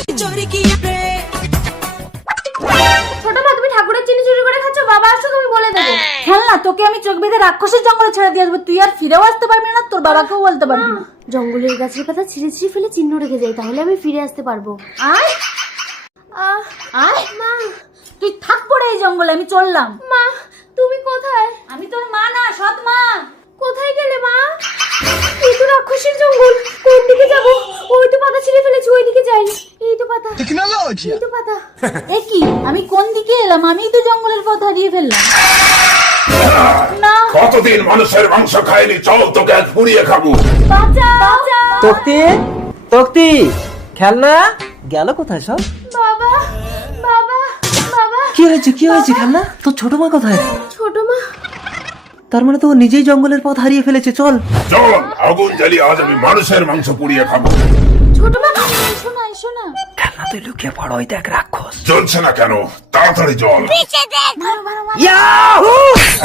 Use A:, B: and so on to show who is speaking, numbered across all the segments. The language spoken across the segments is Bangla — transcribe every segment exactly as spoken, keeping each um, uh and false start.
A: ছোট মা, তুমি ঠাকুরের চিনি চুরি করে খাচ্ছ, বাবা আসো তুমি বলে দেবো।
B: খেলনা, তোকে আমি চোখ বেঁধে রাক্ষসের জঙ্গলে ছেড়ে দিয়ে আসবো, তুই আর ফিরেও আসতে পারবি না, তোর বাবাকেও বলতে পারবি না।
A: জঙ্গলের গাছের পাতা ছিঁড়ে ছিঁড়ে ফেলে চিহ্ন রেখে যাই, তাহলে আমি ফিরে আসতে পারবো।
B: আয়
A: আহ,
B: আয়,
A: মা,
B: তুই থাক পড়ে এই জঙ্গলে, আমি চললাম।
A: মা তুমি কোথায়?
B: আমি তোর মা না, সৎ মা।
A: কোথায় গেলে মা? এই তো রাক্ষসের জঙ্গল, কোন দিকে যাব? ওই তো পাতা ছিঁড়ে ফেলেছি, ওই দিকে যাই। এই তো পাতা, এই তো পাতা।
B: এ কি, আমি কোন দিকে এলাম? আমিই তো জঙ্গলের পথ হারিয়ে ফেললাম। না,
C: কতদিন মানুষের মাংস খায়নি, চল তোকে আজ পুড়িয়ে খাবো।
B: বাঁচাও।
D: তক্তি তক্তি খেলনা গেল কোথায় সব?
A: বাবা, বাবা, বাবা।
D: কি হয়েছে কি হয়েছে খেলনা? তোর ছোট মা কোথায়?
A: ছোট মা,
D: তার মানে তো ও নিজেই জঙ্গলের পথ হারিয়ে ফেলেছে। চল
C: চল আগুন জ্বালিয়ে আজ আমি মানুষের মাংস পুড়িয়ে খাবো।
A: ছোট মা।
B: এসো না, এসো না।
D: খেলনা তুই লুকিয়ে পড়ো, ওই দেখ রাক্ষস।
C: চলছে না কেন? তাড়াতাড়ি চল।
D: ইয়াহু!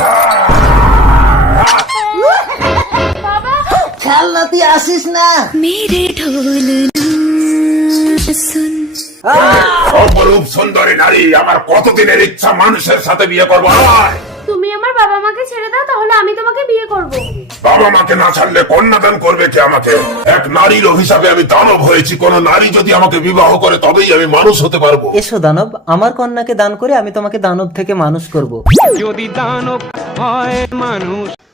D: খেলনা তুই আসিস না।
C: অপরূপ সুন্দরী নারী, আমার কতদিনের ইচ্ছা মানুষের সাথে বিয়ে করবো। আয়!
A: তুমি আমার বাবা মাকে ছেড়ে দাও, তাহলে আমি তোমাকে বিয়ে করব।
C: বাবা মাকে না ছাড়লে কন্যাদান করবে কে আমাকে? এক নারীর হিসাবে আমি দানব হয়েছি, কোন নারী যদি আমাকে বিবাহ করে তবেই আমি মানুষ হতে পারবো।
D: এসো দানব, আমার কন্যাকে দান করে আমি তোমাকে দানব থেকে মানুষ করব।
E: যদি দানব হয় মানুষ